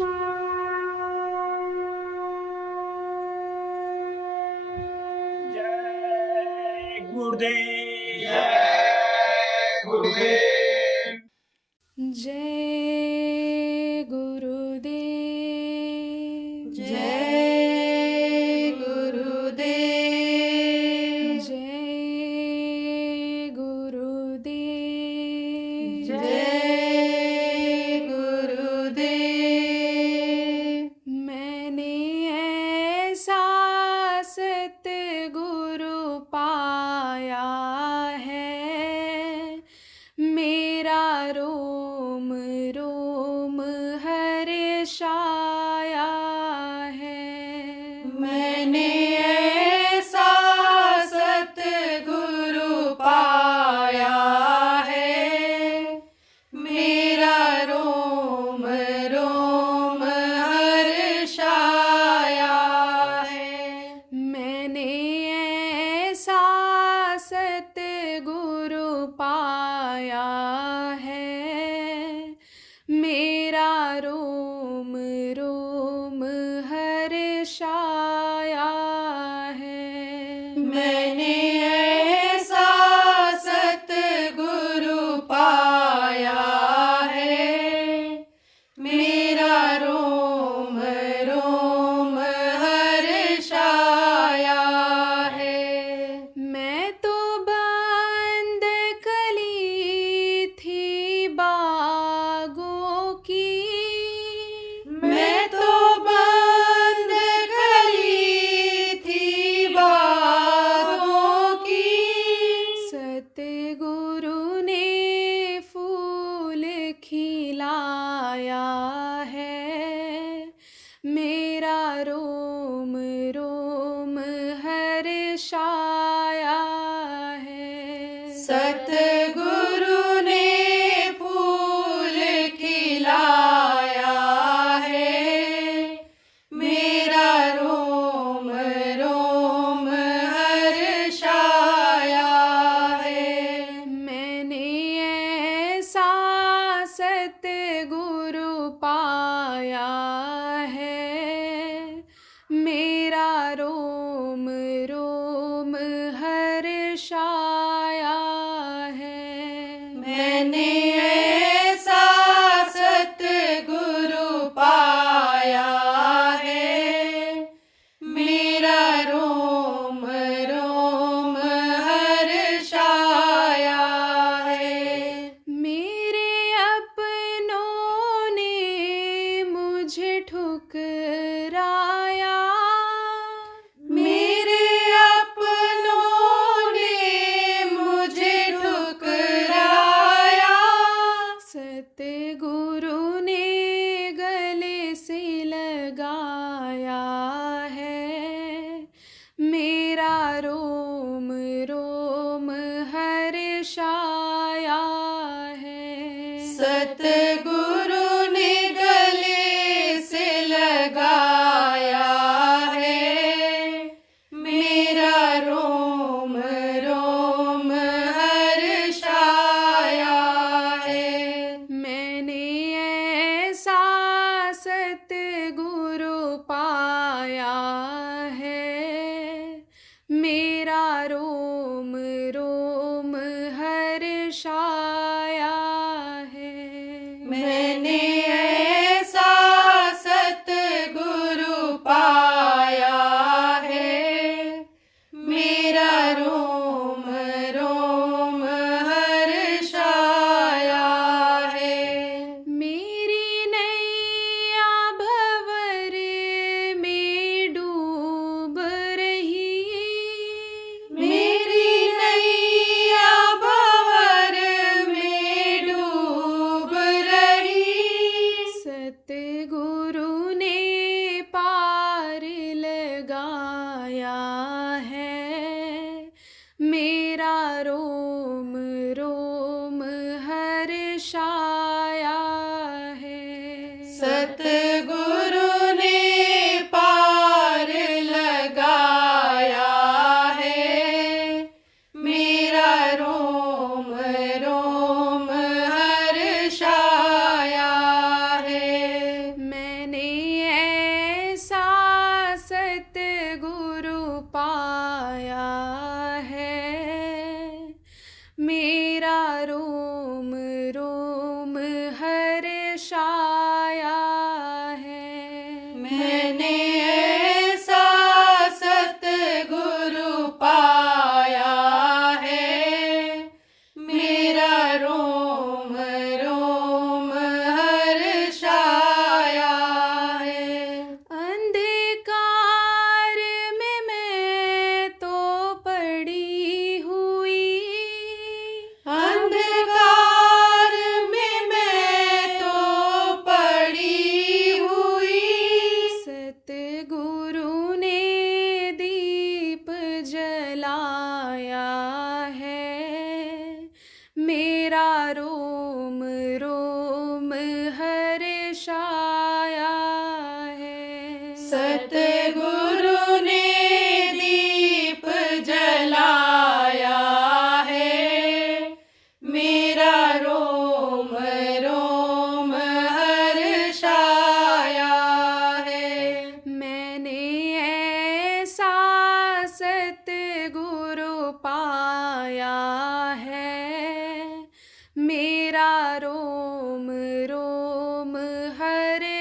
जय गुरुदेव। जय गुरुदेव। जय गुरुदेव। जय गुरुदेव। जय गुरुदेव। जय गुरुदेव। मैंने ऐसा सतगुरु पाया है, मेरा रोम रोम हर्षाया है। मैंने ऐसा सतगुरु पाया है, मेरा रोम रोम हर्षाया है। मैंने ऐसा सतगुरु पाया है, मेरा रोम रोम हर्षाया है। मैंने ऐसा सतगुरु पाया है, मेरा रोम रोम हर्षाया है। मैं तो बंद कली थी बागों की, मैं तो बंद कली थी बागों की, सतगुरु ने फूल खिलाया है, मेरा रोम रोम हर्षाया है। सतगुरु ने फूल खिलाया है, मेरा रोम रोम हर्षाया है। मैंने ऐसा सतगुरु पाया है, मेरा रोम रोम हर्षाया है। मैंने ऐसा सतगुरु पाया है, मेरा रोम रोम हर्षाया है। मेरे अपनों ने मुझे ठुकराया, मेरे अपनों ने मुझे ठुकराया, सतगुरु ने गले से लगाया है, मेरा रोम रोम हर्षाया है। सतगुरु ने गले से लगाया है, मेरा रोम रोम हर्षाया है। मैंने ऐसा सतगुरु पाया है, मेरा रोम रोम हर्षाया है। मैंने ऐसा सतगुरु पाया है, मेरा रोम रोम हर्षाया है। मेरी नैया भंवर में डूब रही, मेरी नैया भंवर में डूब रही, सतगुरु ने पार लगाया है, मेरा रोम रोम हर्षाया है। सतगुरु ने पार लगाया है, मेरा रोम रोम हर्षाया है। मैंने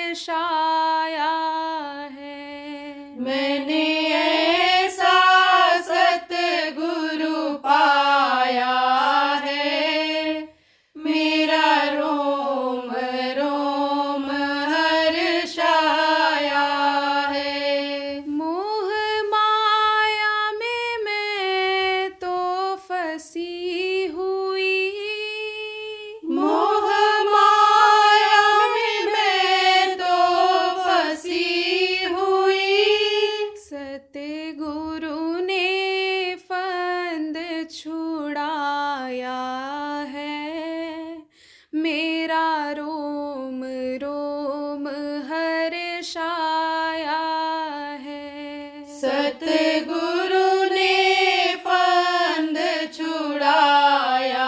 हर्षाया है। मैंने ऐसा सतगुरु पाया है, मेरा रोम रोम हर्षाया है। मोह माया में मैं तो फंसी हुई, मोह माया में मैं तो फंसी हुई, सतगुरु ने फंद छुड़ाया है, मेरा रोम रोम हर्षाया है। सतगुरु ने फंद छुड़ाया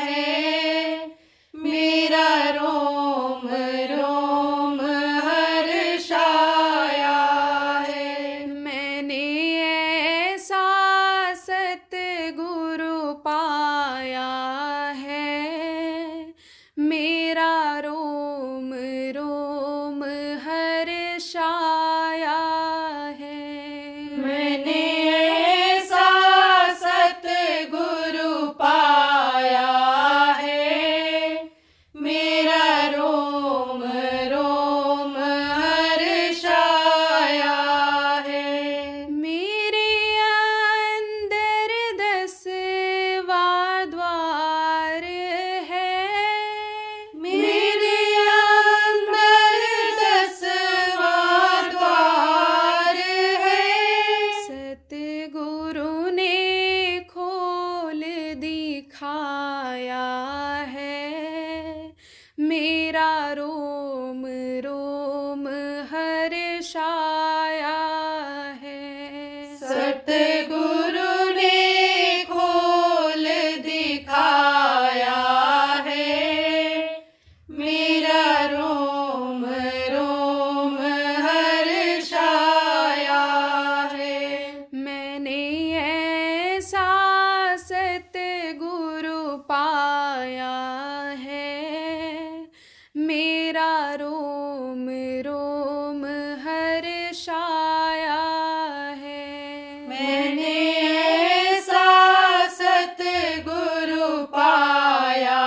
है, मेरा रोम रोम हर्षाया है। मैंने ऐसा सतगुरु पाया है, मेरा रोम रोम हर्षाया है। मैंने ऐसा सतगुरु पाया है, मेरा रोम रोम हर्षाया है। मेरे अंदर 10वां द्वार है, मेरे अंदर 10वां द्वार है, सतगुरु ने खोल दिखाया है, मेरा रोम रोम हर्षाया है। सतगुरु ने खोल दिखाया है, मेरा रोम रोम हर्षाया है। मैंने ऐसा सतगुरु पाया है, मेरा रोम रोम हर्षाया है। मैंने ऐसा सतगुरु पाया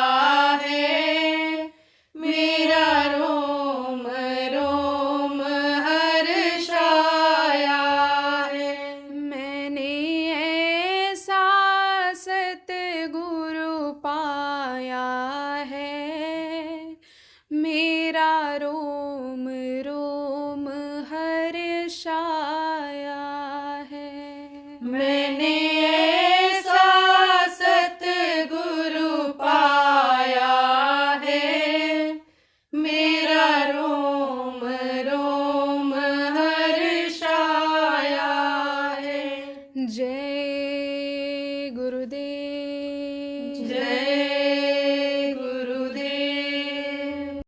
है, मेरा रोम रोम हर्षाया है। मैंने ऐसा सतगुरु पाया है, मेरा रोम रोम हर्षाया है। मैंने ऐसा सतगुरु पाया है, मेरा रोम रोम हर्षाया है। जय गुरुदेव। जय गुरुदेव।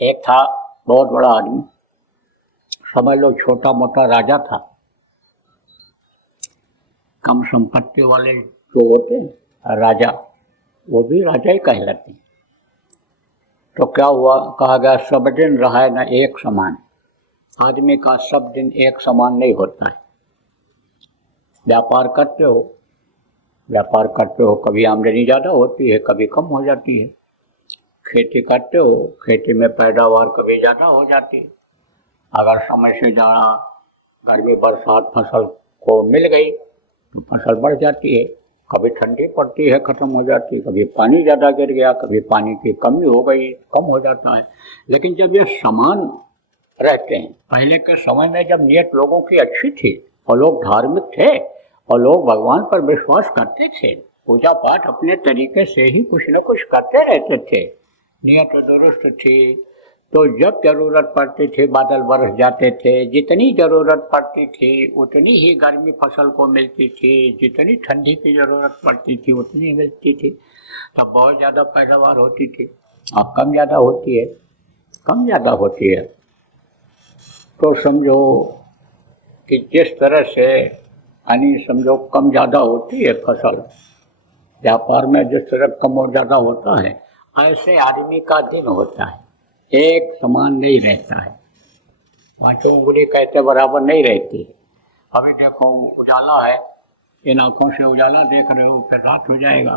एक था बहुत बड़ा आदमी, समझ लो छोटा मोटा राजा था। कम संपत्ति वाले जो होते हैं राजा, वो भी राजा ही कहलाते हैं। तो क्या हुआ, कहा गया सब दिन रहा है ना एक समान। आदमी का सब दिन एक समान नहीं होता है। व्यापार करते हो, कभी आमदनी ज़्यादा होती है, कभी कम हो जाती है। खेती करते हो, खेती में पैदावार कभी ज़्यादा हो जाती है। अगर समय से ज़्यादा गर्मी बरसात फसल को मिल गई तो फसल बढ़ जाती है। कभी ठंडी पड़ती है, ख़त्म हो जाती है। कभी पानी ज़्यादा गिर गया, कभी पानी की कमी हो गई, कम हो जाता है। लेकिन जब ये समान रहते हैं, पहले के समय में जब नियत लोगों की अच्छी थी और लोग धार्मिक थे और लोग भगवान पर विश्वास करते थे, पूजा पाठ अपने तरीके से ही कुछ न कुछ करते रहते थे, नियत दुरुस्त थी, तो जब जरूरत पड़ती थी बादल बरस जाते थे। जितनी ज़रूरत पड़ती थी उतनी ही गर्मी फसल को मिलती थी, जितनी ठंडी की ज़रूरत पड़ती थी उतनी मिलती थी। तब बहुत ज़्यादा पैदावार होती थी। अब कम ज़्यादा होती है, कम ज़्यादा होती है। तो समझो कि जिस तरह से यानी समझो कम ज़्यादा होती है फसल, व्यापार में जिस तरह कम और ज़्यादा होता है, ऐसे आदमी का दिन होता है, एक समान नहीं रहता है। पाँचों उंगली कहते बराबर नहीं रहती है। अभी देखो उजाला है, इन आँखों से उजाला देख रहे हो, फिर रात हो जाएगा।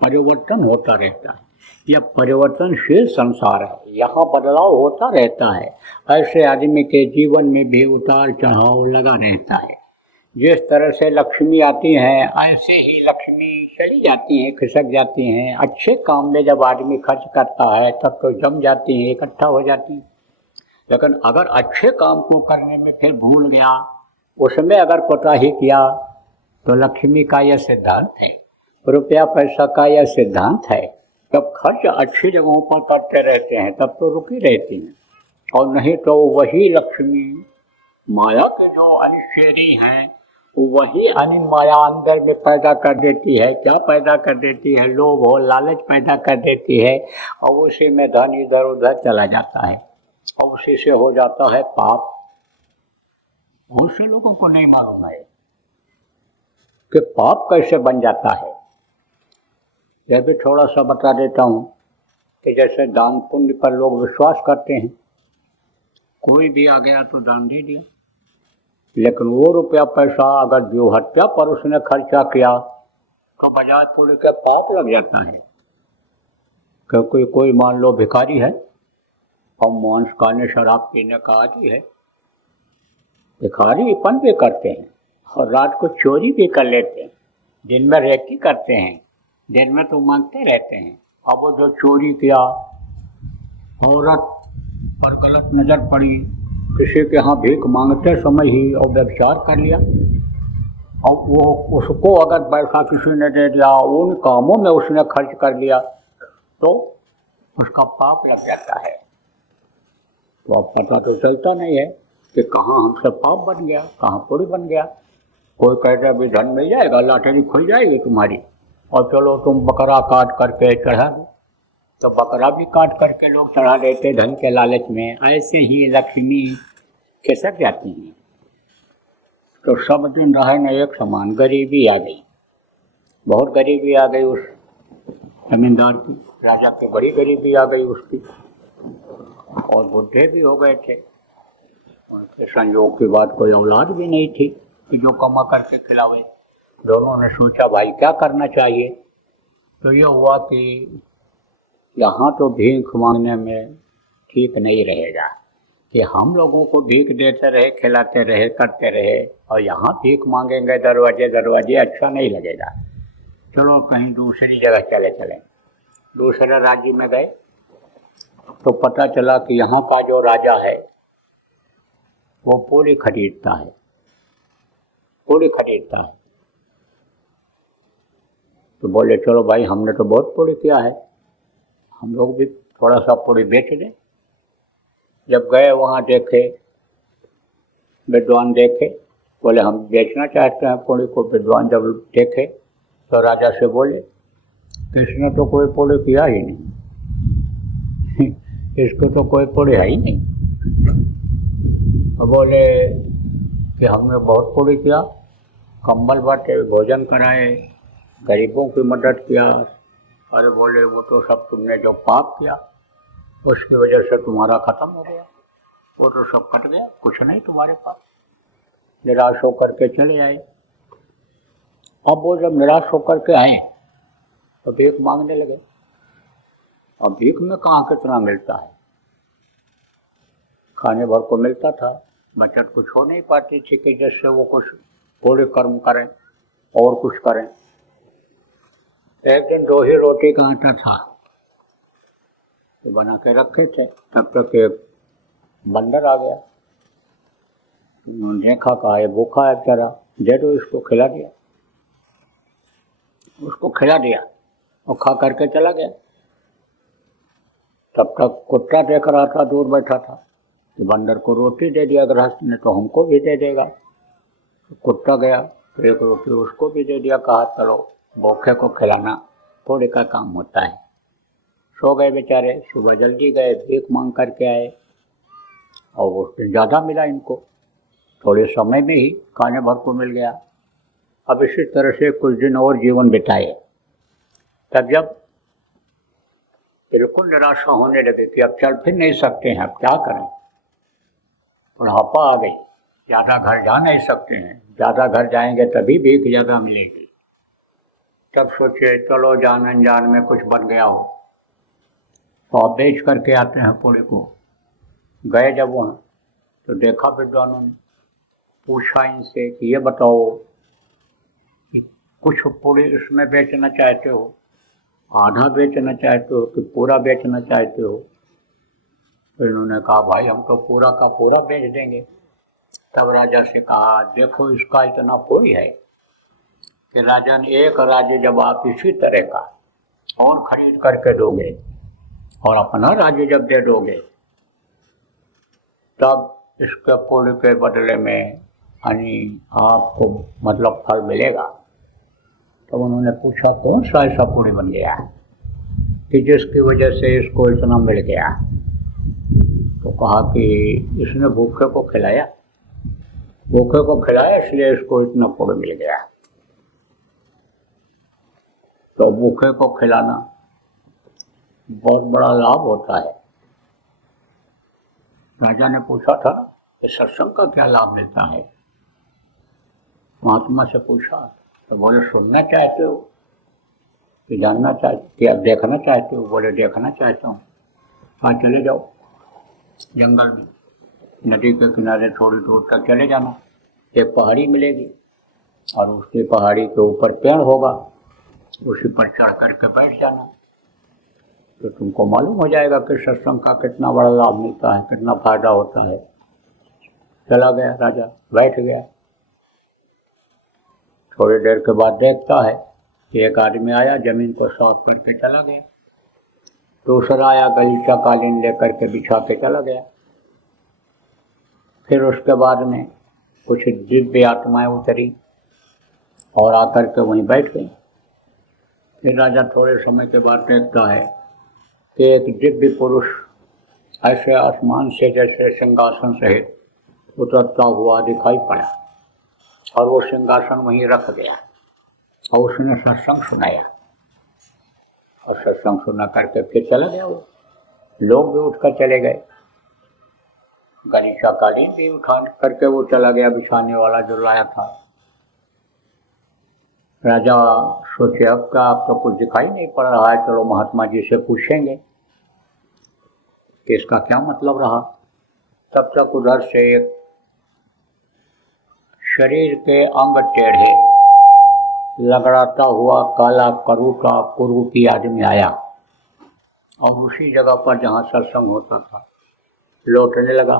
परिवर्तन होता रहता है, यह परिवर्तनशील संसार है, यहाँ बदलाव होता रहता है। ऐसे आदमी के जीवन में भी उतार चढ़ाव लगा रहता है। जिस तरह से लक्ष्मी आती हैं, ऐसे ही लक्ष्मी चली जाती हैं, खिसक जाती हैं। अच्छे काम में जब आदमी खर्च करता है तब तो जम जाती हैं, इकट्ठा हो जाती हैं। लेकिन अगर अच्छे काम को करने में फिर भूल गया, उसमें अगर कोताही किया, तो लक्ष्मी का यह सिद्धांत है, रुपया पैसा का यह सिद्धांत है। जब खर्च अच्छी जगहों पर करते रहते हैं तब तो रुकी रहती हैं, और नहीं तो वही लक्ष्मी माया के जो अनिश्चरी हैं, वही अनिल माया अंदर में पैदा कर देती है। क्या पैदा कर देती है? लोभ और लालच पैदा कर देती है, और उसी में धन इधर उधर चला जाता है, और उसी से हो जाता है पाप। बहुत से लोगों को नहीं मालूम है कि पाप कैसे बन जाता है। यह भी थोड़ा सा बता देता हूँ कि जैसे दान पुण्य पर लोग विश्वास करते हैं, कोई भी आ गया तो दान दे दिया, लेकिन वो रुपया पैसा अगर जो हत्या पर उसने खर्चा किया तो बजाय पुण्य के पाप लग जाता है। क्योंकि कोई मान लो भिखारी है और मांस खाने शराब पीने का आदी है, भिखारी पन भी करते हैं और रात को चोरी भी कर लेते हैं, दिन में रेकी करते हैं, दिन में तो मांगते रहते हैं। अब वो जो चोरी किया, औरत पर गलत नज़र पड़ी, किसी के यहाँ भीख मांगते समय ही और व्यभिचार कर लिया, और वो उसको अगर पैसा किसी ने दे दिया, उन कामों में उसने खर्च कर लिया, तो उसका पाप लग जाता है। तो अब पता तो चलता नहीं है कि कहाँ हमसे पाप बन गया, कहाँ पुण्य बन गया। कोई कहता है भी धन मिल जाएगा, लॉटरी खुल जाएगी तुम्हारी, और चलो तुम बकरा काट करके चढ़ा दो, तो बकरा भी काट करके लोग चढ़ा देते धन के लालच में। ऐसे ही लक्ष्मी खिसक जाती हैं। तो सब दिन रहे न एक समान, गरीबी आ गई, बहुत गरीबी आ गई उस जमींदार की, राजा की बड़ी गरीबी आ गई उसकी, और बुढ़े भी हो गए थे। उनके संयोग की बात, कोई औलाद भी नहीं थी कि जो कमा करके खिलावे। दोनों ने सोचा भाई क्या करना चाहिए। तो ये हुआ कि यहाँ तो भीख मांगने में ठीक नहीं रहेगा कि हम लोगों को भीख देते रहे, खिलाते रहे, करते रहे, और यहाँ भीख मांगेंगे दरवाजे दरवाजे, अच्छा नहीं लगेगा। चलो कहीं दूसरी जगह चले। दूसरे राज्य में गए तो पता चला कि यहाँ का जो राजा है वो पूरी खरीदता है। तो बोले चलो भाई, हमने तो बहुत पूरी किया है, हम लोग भी थोड़ा सा पूरी बेच दें। जब गए वहाँ देखे, विद्वान देखे, बोले हम बेचना चाहते हैं पूरी को। विद्वान जब देखे तो राजा से बोले कि इसने तो कोई पूरी किया ही नहीं इसको तो कोई पूरी है ही नहीं। तो बोले कि हमने बहुत पूरी किया, कंबल बांटे, भोजन कराए, गरीबों की मदद किया। अरे बोले वो तो सब तुमने जो पाप किया उसकी वजह से तुम्हारा खत्म हो गया, वो तो सब कट गया, कुछ नहीं तुम्हारे पास। निराश होकर के चले आए। अब वो जब निराश होकर के आए तो भीख मांगने लगे। अब भीख में कहाँ कितना मिलता है, खाने भर को मिलता था, बचत कुछ हो नहीं पाती थी कि जिससे वो कुछ पूरे कर्म करें और कुछ करें। एक दिन 2 ही रोटी का आटा था, तो बना के रखे थे। तब तक एक बंदर आ गया, उन्होंने देखा, कहा ये भूखा है बेचारा, दे दो इसको, खिला दिया। उसको खिला दिया और खा करके चला गया। तब तक कुत्ता देख रहा था, दूर बैठा था, तो बंदर को रोटी दे दिया गृहस्थ ने, तो हमको भी दे देगा। तो कुत्ता गया तो एक रोटी उसको भी दे दिया, कहा चलो भूखे को खिलाना थोड़े का काम होता है। सो गए बेचारे। सुबह जल्दी गए, भीख मांग करके आए। और उस दिन ज़्यादा मिला इनको, थोड़े समय में ही खाने भर को मिल गया। अब इसी तरह से कुछ दिन और जीवन बिताए। तब जब बिल्कुल निराशा होने लगे कि अब चल फिर नहीं सकते हैं, अब क्या करें, बुढ़ापा आ गई, ज़्यादा घर जा नहीं सकते हैं, ज़्यादा घर जाएंगे तभी भीख ज़्यादा मिलेगी। तब सोचे चलो जान अनजान में कुछ बन गया हो तो अब बेच करके आते हैं पूरे को। गए जब वहाँ तो देखा विद्वानों ने, पूछा इनसे कि ये बताओ कि कुछ पूरे इसमें बेचना चाहते हो, आधा बेचना चाहते हो कि पूरा बेचना चाहते हो। तो इन्होंने कहा भाई हम तो पूरा का पूरा बेच देंगे। तब राजा से कहा देखो इसका इतना पूरी है कि राजन एक राज्य जब आप इसी तरह का और खरीद करके दोगे और अपना राज्य जब दे दोगे तब इसके पूरे के बदले में यानी आपको मतलब फल मिलेगा। तब उन्होंने पूछा कौन सा ऐसा पूरी बन गया कि जिसकी वजह से इसको इतना मिल गया। तो कहा कि इसने भूखे को खिलाया, भूखे को खिलाया इसलिए इसको इतना पूरी मिल गया। तो भूखे को खिलाना बहुत बड़ा लाभ होता है। राजा ने पूछा था कि सत्संग का क्या लाभ मिलता है। महात्मा से पूछा तो बोले सुनना चाहते हो कि जानना चाहते कि आप देखना चाहते हो। बोले देखना चाहता हूँ। हाँ चले जाओ जंगल में, नदी के किनारे थोड़ी दूर तक चले जाना, एक पहाड़ी मिलेगी और उसकी पहाड़ी के ऊपर पेड़ होगा, उसी पर चढ़ करके बैठ जाना तो तुमको मालूम हो जाएगा कि सत्संग का कितना बड़ा लाभ मिलता है, कितना फायदा होता है। चला गया राजा, बैठ गया। थोड़ी देर के बाद देखता है कि एक आदमी आया, जमीन को साफ करके चला गया। दूसरा आया, गलीचा कालीन लेकर के बिछा के चला गया। फिर उसके बाद में कुछ दिव्य आत्माएं उतरी और आकर के वहीं बैठ गई। फिर राजा थोड़े समय के बाद देखता है कि एक दिव्य पुरुष ऐसे आसमान से जैसे सिंहासन सहित उतरता हुआ दिखाई पड़ा और वो सिंहासन वहीं रख गया और उसने सत्संग सुनाया और सत्संग सुना करके फिर चला गया। वो लोग भी उठकर चले गए, गणेशा कालीन भी उठा करके वो चला गया, बिछाने वाला जो लाया था। राजा सोचे अब क्या, अब तो कुछ दिखाई नहीं पड़ रहा है, चलो महात्मा जी से पूछेंगे कि इसका क्या मतलब रहा। तब तक उधर से एक शरीर के अंग टेढ़े लगड़ाता हुआ काला करूटा कुरूपी आदमी आया और उसी जगह पर जहाँ सत्संग होता था लौटने लगा।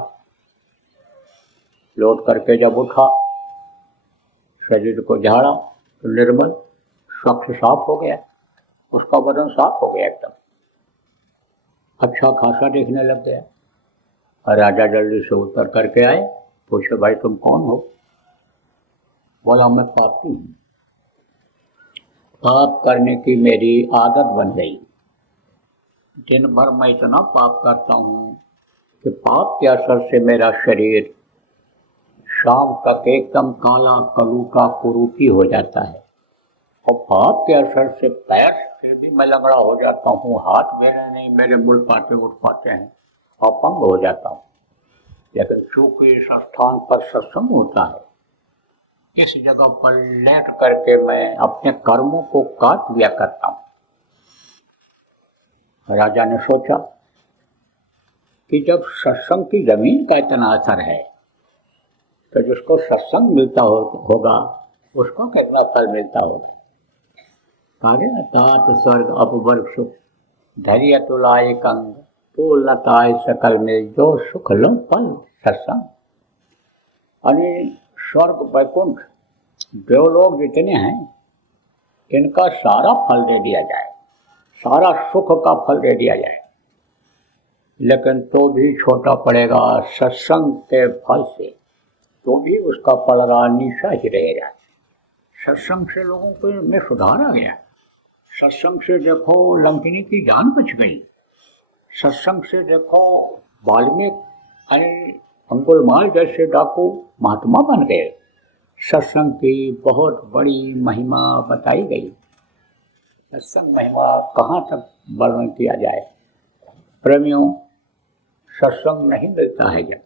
लौट करके जब उठा, शरीर को झाड़ा तो निर्मल स्वच्छ साफ हो गया, उसका बदन साफ हो गया, एकदम अच्छा खासा देखने लग गया। और राजा जल्दी से उतर करके आए, पूछे भाई तुम कौन हो। बोला मैं पापी हूँ, पाप करने की मेरी आदत बन गई। दिन भर मैं इतना पाप करता हूँ कि पाप के असर से मेरा शरीर शाम तक एकदम काला कलूटा कुरूपी हो जाता है और पाप के असर से पैर से भी मैं लंगड़ा हो जाता हूँ, हाथ मेरे नहीं मेरे मुड़ पाते उठ पाते हैं, अपंग हो जाता हूँ। लेकिन चूंकि इस स्थान पर सत्संग होता है, इस जगह पर लेट करके मैं अपने कर्मों को काट दिया करता हूँ। राजा ने सोचा कि जब सत्संग की जमीन का इतना असर है तो जिसको सत्संग मिलता होगा उसको कितना फल मिलता होगा। आगे तात स्वर्ग अपवर्ग सुख धैर्य तुलाय कंग तुलताय सकल मिल जो सुख लो फल सत्संग। यानी स्वर्ग वैकुंठ देवलोक जितने हैं इनका सारा फल दे दिया जाए, सारा सुख का फल दे दिया जाए, लेकिन तो भी छोटा पड़ेगा सत्संग के फल से, तो भी उसका फल नीचा ही रहेगा। सत्संग से लोगों को में सुधार आ गया। सत्संग से देखो लंकिनी की जान बच गई। सत्संग से देखो वाल्मीकि अंगुलमाल जैसे डाकू महात्मा बन गए। सत्संग की बहुत बड़ी महिमा बताई गई। सत्संग महिमा कहाँ तक वर्णन किया जाए। प्रेमियों, सत्संग नहीं मिलता है जब,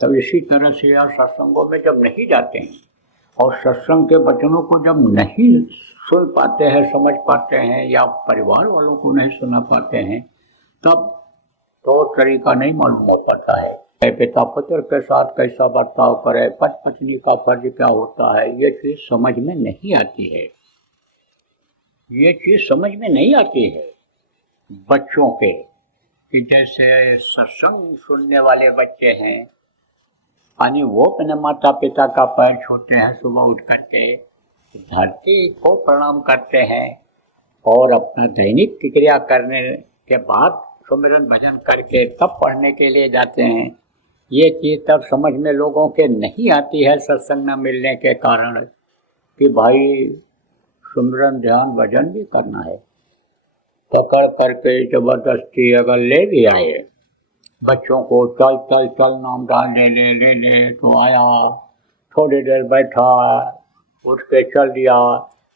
तब इसी तरह से यार सत्संगों में जब नहीं जाते हैं और सत्संग के वचनों को जब नहीं सुन पाते हैं, समझ पाते हैं, या परिवार वालों को नहीं सुना पाते हैं, तब तो तरीका नहीं मालूम हो पाता है। पिता पुत्र के साथ कैसा बर्ताव करे, पति पत्नी का फर्ज क्या होता है, ये चीज समझ में नहीं आती है। ये चीज समझ में नहीं आती है बच्चों के, कि जैसे सत्संग सुनने वाले बच्चे हैं, यानी वो अपने माता पिता का पैर छूते हैं, सुबह उठ करके धरती को प्रणाम करते हैं और अपना दैनिक क्रिया करने के बाद सुमिरन भजन करके तब पढ़ने के लिए जाते हैं। ये चीज़ तब समझ में लोगों के नहीं आती है सत्संग न मिलने के कारण, कि भाई सुमिरन ध्यान भजन भी करना है। पकड़ करके जबरदस्ती अगर ले भी आए बच्चों को, चल चल चल नाम डाल ले तो आया, थोड़ी देर बैठा, उठ के चल दिया।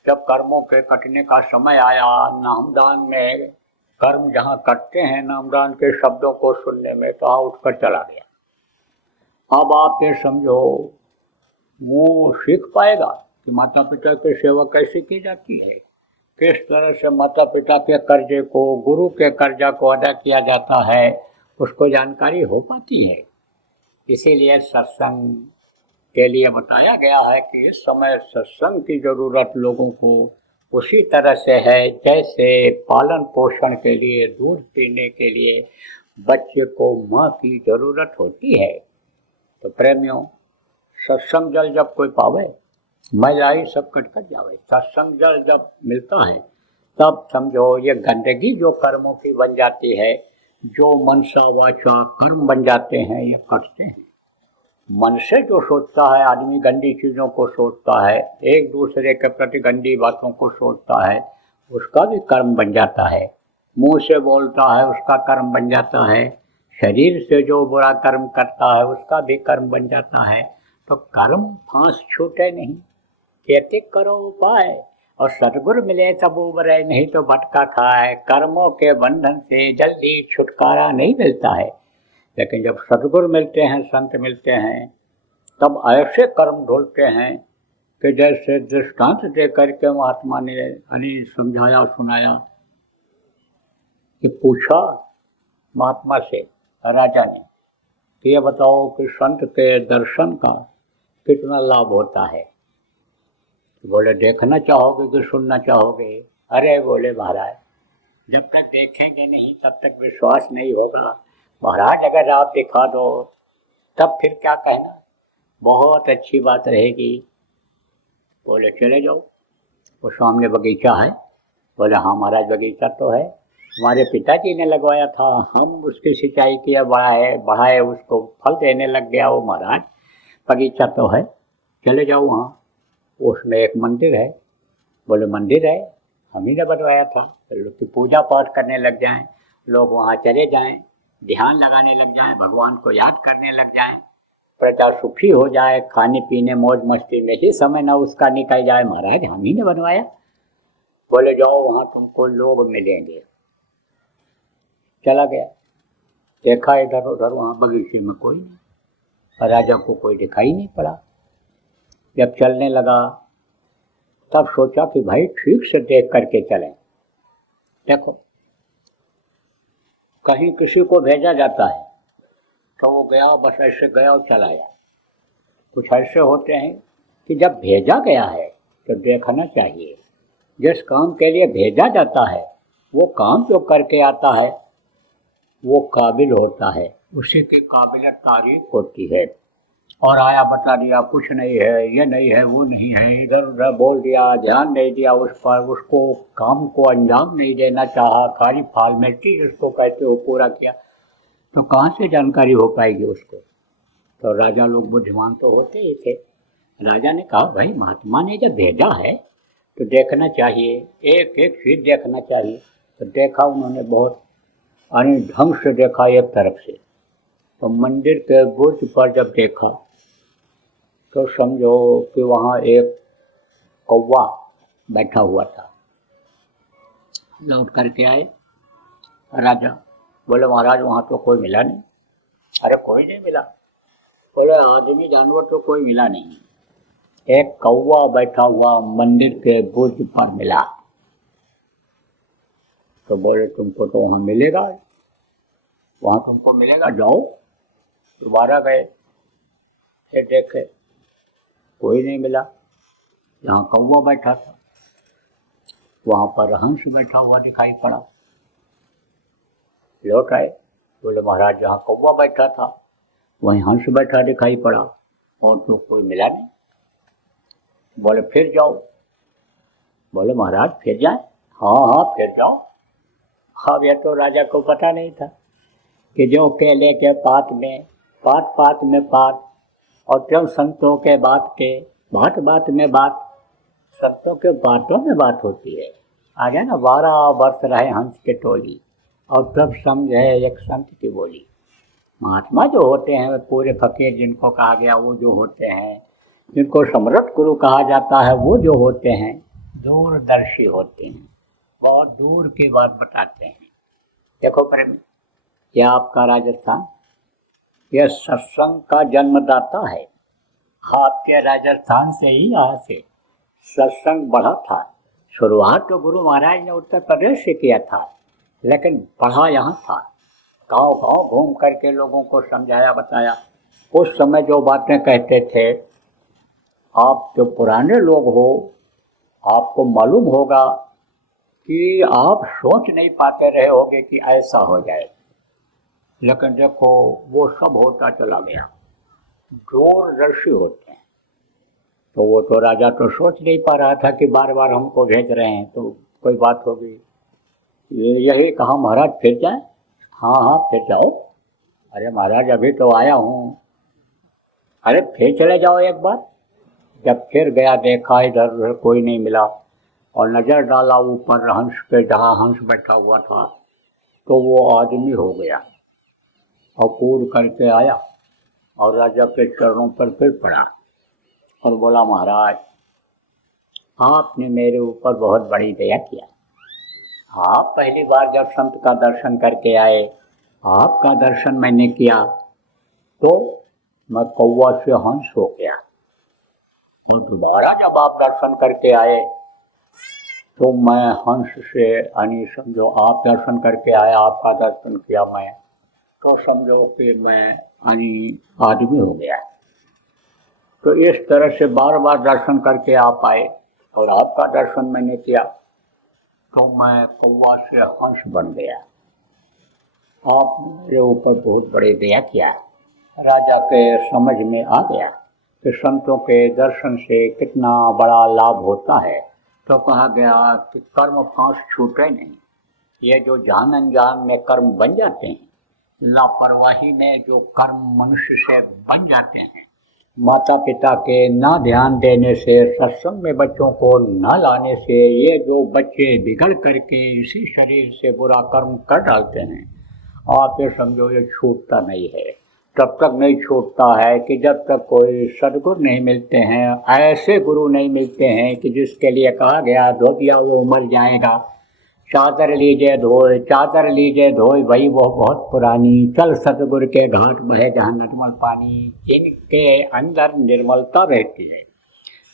जब कर्मों के कटने का समय आया, नामदान में कर्म जहाँ कटते हैं नामदान के शब्दों को सुनने में, तो उठकर चला गया। अब आप ये समझो, वो सीख पाएगा कि माता पिता की सेवा कैसे की जाती है, किस तरह से माता पिता के कर्जे को, गुरु के कर्जा को अदा किया जाता है, उसको जानकारी हो पाती है। इसीलिए सत्संग के लिए बताया गया है कि इस समय सत्संग की जरूरत लोगों को उसी तरह से है जैसे पालन पोषण के लिए, दूध पीने के लिए बच्चे को माँ की जरूरत होती है। तो प्रेमियों, सत्संग जल जब कोई पावे, मैलाई सब कट कर जावे। सत्संग जल जब मिलता है तब समझो ये गंदगी जो कर्मों की बन जाती है, जो मनसा वाचा कर्म बन जाते हैं, ये कटते हैं। मन से जो सोचता है आदमी, गंदी चीज़ों को सोचता है, एक दूसरे के प्रति गंदी बातों को सोचता है, उसका भी कर्म बन जाता है। मुंह से बोलता है, उसका कर्म बन जाता है। शरीर से जो बुरा कर्म करता है, उसका भी कर्म बन जाता है। तो कर्म फांस छूटे नहीं, कहते करो उपाय, और सतगुरु मिले तब उबरे, नहीं तो भटका खाए। कर्मों के बंधन से जल्दी छुटकारा नहीं मिलता है, लेकिन जब सतगुरु मिलते हैं, संत मिलते हैं, तब ऐसे कर्म ढोलते हैं कि जैसे दृष्टांत दे करके महात्मा ने अली समझाया सुनाया। कि पूछा महात्मा से राजा ने कि ये बताओ कि संत के दर्शन का कितना लाभ होता है। बोले देखना चाहोगे कि सुनना चाहोगे? अरे बोले महाराज, जब तक देखेंगे नहीं तब तक विश्वास नहीं होगा। महाराज अगर आप दिखा दो तब फिर क्या कहना, बहुत अच्छी बात रहेगी। बोले चले जाओ, वो सामने बगीचा है। बोले हाँ महाराज बगीचा तो है, हमारे पिताजी ने लगवाया था, हम उसकी सिंचाई किया, बढ़ाए उसको फल देने लग गया वो महाराज। बगीचा तो है, चले जाओ वहाँ, उसमें एक मंदिर है। बोले मंदिर है, हम ही ने बनवाया था। लोग की पूजा पाठ करने लग जाएं, लोग वहाँ चले जाएं, ध्यान लगाने लग जाएं, भगवान को याद करने लग जाएं, प्रजा सुखी हो जाए, खाने पीने मौज मस्ती में ही समय न उसका निकल जाए। महाराज हम ही ने बनवाया। बोले जाओ वहाँ तुमको लोग मिलेंगे। चला गया, देखा इधर उधर, वहाँ बगीचे में कोई नहीं, राजा को कोई दिखाई नहीं पड़ा। जब चलने लगा तब सोचा कि भाई ठीक से देख करके चलें। देखो कहीं किसी को भेजा जाता है तो वो गया, बस ऐसे गया और चला आया। कुछ ऐसे होते हैं कि जब भेजा गया है तो देखना चाहिए। जिस काम के लिए भेजा जाता है वो काम जो करके आता है वो काबिल होता है, उसी की काबिलियत तारीफ होती है। और आया बता दिया कुछ नहीं है, ये नहीं है, वो नहीं है, इधर उधर बोल दिया, ध्यान नहीं दिया उस पर, उसको काम को अंजाम नहीं देना चाहा, खाली फॉर्मेलिटी जिसको कहते हो पूरा किया, तो कहाँ से जानकारी हो पाएगी उसको। तो राजा लोग बुद्धिमान तो होते ही थे। राजा ने कहा भाई महात्मा ने जब भेजा है तो देखना चाहिए, एक एक चीज देखना चाहिए। तो देखा उन्होंने, बहुत ढंग से देखा एक तरफ से। तो मंदिर के बुर्ज पर जब देखा तो समझो कि वहाँ एक कौवा बैठा हुआ था। लौट करके आए राजा, बोले महाराज वहाँ तो कोई मिला नहीं। अरे कोई नहीं मिला? बोले आदमी जानवर तो कोई मिला नहीं, एक कौवा बैठा हुआ मंदिर के बुर्ज पर मिला। तो बोले तुमको तो वहाँ मिलेगा, वहाँ तुमको मिलेगा, जाओ। दोबारा गए, फिर देखे कोई नहीं मिला। जहाँ कौवा बैठा था वहाँ पर हंस बैठा हुआ दिखाई पड़ा। लौट आए, बोले महाराज जहाँ कौवा बैठा था वहीं हंस बैठा दिखाई पड़ा और तो कोई मिला नहीं। बोले फिर जाओ। बोले महाराज फिर जाए? हाँ हाँ फिर जाओ। अब यह तो राजा को पता नहीं था कि जो केले के पात में पात पात में पात, और जब संतों के बात के बात बात में बात, संतों के बातों में बात होती है। आ गया ना, 12 वर्ष रहे हंस के टोली और तब समझे एक संत की बोली। महात्मा जो होते हैं वे पूरे फकीर जिनको कहा गया वो जो होते हैं, जिनको समर्थ गुरु कहा जाता है वो जो होते हैं, दूरदर्शी होते हैं, बहुत दूर की बात बताते हैं। देखो प्रेमी, यह आपका राजस्थान, यह सत्संग का जन्मदाता है। आपके राजस्थान से ही यहाँ से सत्संग बढ़ा था। शुरुआत तो गुरु महाराज ने उत्तर प्रदेश से किया था, लेकिन बढ़ा यहाँ था। गांव गांव घूम करके लोगों को समझाया बताया। उस समय जो बातें कहते थे, आप जो पुराने लोग हो आपको मालूम होगा कि आप सोच नहीं पाते रहे होगे कि ऐसा हो जाए, लेकिन देखो वो सब होता चला गया। दूरदर्शी होते हैं। तो वो तो राजा तो सोच नहीं पा रहा था कि बार बार हमको भेज रहे हैं तो कोई बात होगी। यही कहा महाराज फिर जाए? हाँ हाँ फिर जाओ। अरे महाराज अभी तो आया हूँ। अरे फिर चले जाओ एक बार। जब फिर गया, देखा इधर उधर कोई नहीं मिला और नज़र डाला ऊपर हंस पे, जहाँ हंस बैठा हुआ था, तो वो आदमी हो गया और कूद करके आया और राजा के चरणों पर फिर पड़ा और बोला महाराज आपने मेरे ऊपर बहुत बड़ी दया किया। आप पहली बार जब संत का दर्शन करके आए, आपका दर्शन मैंने किया तो मैं कौवा से हंस हो गया, और दोबारा जब आप दर्शन करके आए तो मैं हंस से, यानी समझो आप दर्शन करके आए, आपका दर्शन किया मैं, तो समझो कि मैं यानी आदमी हो गया। तो इस तरह से बार बार दर्शन करके आप आए और आपका दर्शन मैंने किया तो मैं कौवा से हंस बन गया। आपने मेरे ऊपर बहुत बड़ी दया किया। राजा के समझ में आ गया कि संतों के दर्शन से कितना बड़ा लाभ होता है। तो कहा गया कि कर्म फांस छूटे नहीं। ये जो जान अनजान में कर्म बन जाते हैं, लापरवाही में जो कर्म मनुष्य से बन जाते हैं, माता पिता के ना ध्यान देने से, सत्संग में बच्चों को ना लाने से, ये जो बच्चे बिगड़ करके इसी शरीर से बुरा कर्म कर डालते हैं, आप ये समझो ये छूटता नहीं है। तब तक नहीं छूटता है कि जब तक कोई सदगुरु नहीं मिलते हैं, ऐसे गुरु नहीं मिलते हैं कि जिसके लिए कहा गया धो दिया वो मर जाएगा, चादर लीजिए धोए, चादर लीजिए धोए वही वो बहुत पुरानी, चल सतगुरु के घाट बहे जहाँ निर्मल पानी। जिनके अंदर निर्मलता रहती है,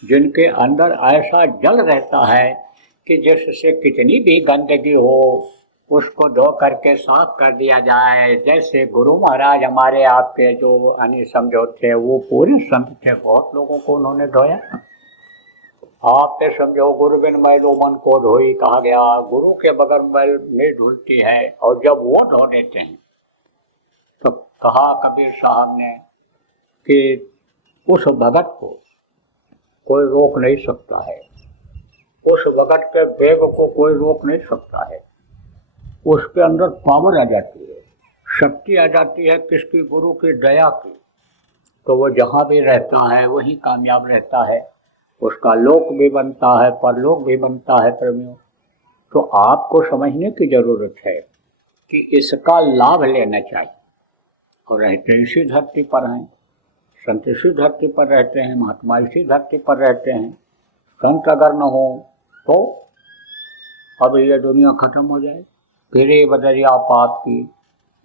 जिनके अंदर ऐसा जल रहता है कि जिससे कितनी भी गंदगी हो उसको धो करके साफ कर दिया जाए। जैसे गुरु महाराज हमारे आपके जो अन्य समझो थे, वो पूरे संत थे, बहुत लोगों को उन्होंने धोया। आपने समझो गुरु बिन मैलो मन को धोई कहा गया, गुरु के बगैर मैल नहीं धुलती है। और जब वो धो देते हैं तो कहा कबीर साहब ने कि उस भगत को कोई रोक नहीं सकता है, उस भगत के वेग को कोई रोक नहीं सकता है। उसके अंदर पावर आ जाती है, शक्ति आ जाती है किसकी? गुरु की दया की। तो वो जहाँ भी रहता है वहीं कामयाब रहता है, उसका लोक भी बनता है, परलोक भी बनता है। प्रेमियों, तो आपको समझने की जरूरत है कि इसका लाभ लेना चाहिए। और रहते इसी धरती पर हैं। संत इसी धरती पर रहते हैं, महात्मा इसी धरती पर रहते हैं। संत अगर न हो तो अब ये दुनिया खत्म हो जाए। फिरे बदरिया पाप की,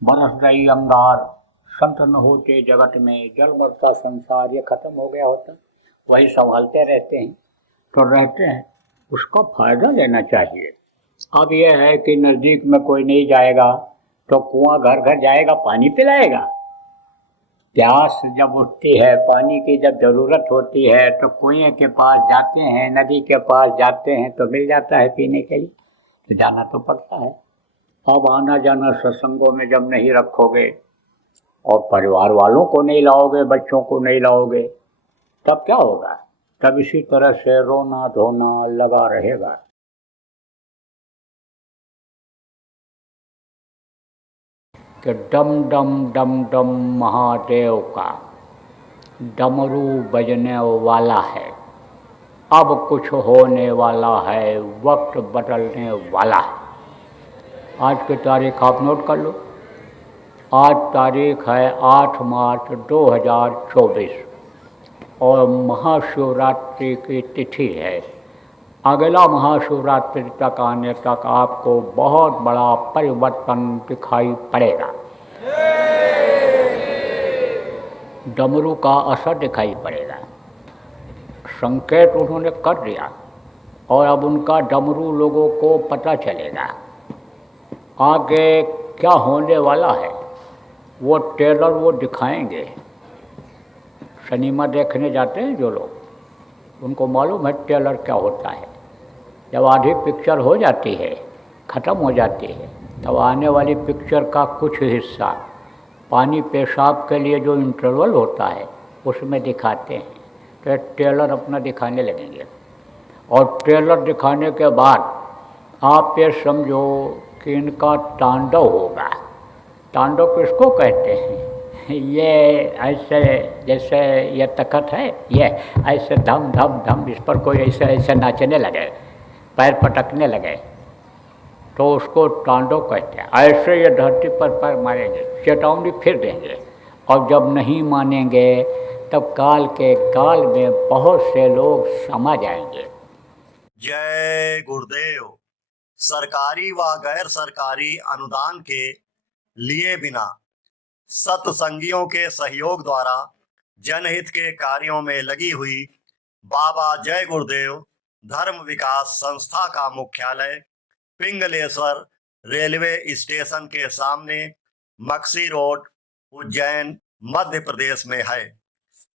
बरस रही अंगार, संत न होते जगत में, जल मरता संसार, ये खत्म हो गया होता। वही संभालते रहते हैं तो रहते हैं, उसका फायदा लेना चाहिए। अब यह है कि नज़दीक में कोई नहीं जाएगा तो कुआं घर घर जाएगा, पानी पिलाएगा। प्यास जब उठती है, पानी की जब जरूरत होती है तो कुएं के पास जाते हैं, नदी के पास जाते हैं तो मिल जाता है पीने के लिए, तो जाना तो पड़ता है। अब आना जाना सत्संगों में जब नहीं रखोगे और परिवार वालों को नहीं लाओगे, बच्चों को नहीं लाओगे, तब क्या होगा? तब इसी तरह से रोना धोना लगा रहेगा। कि डम डम डम डम महादेव का डमरू बजने वाला है, अब कुछ होने वाला है, वक्त बदलने वाला है। आज की तारीख आप नोट कर लो। आज तारीख है 8 मार्च 2024 और महाशिवरात्रि की तिथि है। अगला महाशिवरात्रि तक आने तक आपको बहुत बड़ा परिवर्तन दिखाई पड़ेगा। डमरू का असर दिखाई पड़ेगा। संकेत उन्होंने कर दिया और अब उनका डमरू लोगों को पता चलेगा। आगे क्या होने वाला है वो ट्रेलर वो दिखाएंगे। सिनेमा देखने जाते हैं जो लोग, उनको मालूम है ट्रेलर क्या होता है। जब आधी पिक्चर हो जाती है, ख़त्म हो जाती है, तब आने वाली पिक्चर का कुछ हिस्सा पानी पेशाब के लिए जो इंटरवल होता है उसमें दिखाते हैं। तो ट्रेलर अपना दिखाने लगेंगे और ट्रेलर दिखाने के बाद आप ये समझो कि इनका तांडव होगा। तांडव किसको कहते हैं? ये ऐसे जैसे ये तखत है, ये ऐसे धम धम धम इस पर कोई ऐसे ऐसे नाचने लगे, पैर पटकने लगे तो उसको तांडव कहते हैं। ऐसे ये धरती पर पैर मारेंगे, चेतावनी फिर देंगे और जब नहीं मानेंगे तब काल के गाल में बहुत से लोग समा जाएंगे। जय गुरुदेव। सरकारी व गैर सरकारी अनुदान के लिए बिना सत्संगियों के सहयोग द्वारा जनहित के कार्यों में लगी हुई बाबा जय गुरुदेव धर्म विकास संस्था का मुख्यालय पिंगलेश्वर रेलवे स्टेशन के सामने मक्सी रोड, उज्जैन, मध्य प्रदेश में है।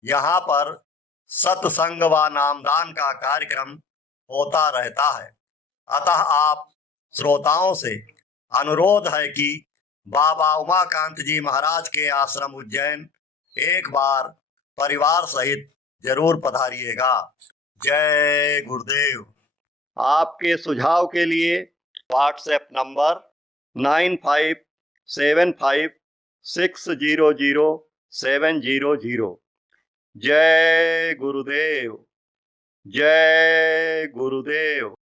यहाँ पर सत्संग व नामदान का कार्यक्रम होता रहता है। अतः आप श्रोताओं से अनुरोध है कि बाबा उमाकांत जी महाराज के आश्रम उज्जैन एक बार परिवार सहित जरूर पधारिएगा। जय गुरुदेव। आपके सुझाव के लिए व्हाट्सएप नंबर 9575600700। जय गुरुदेव। जय गुरुदेव।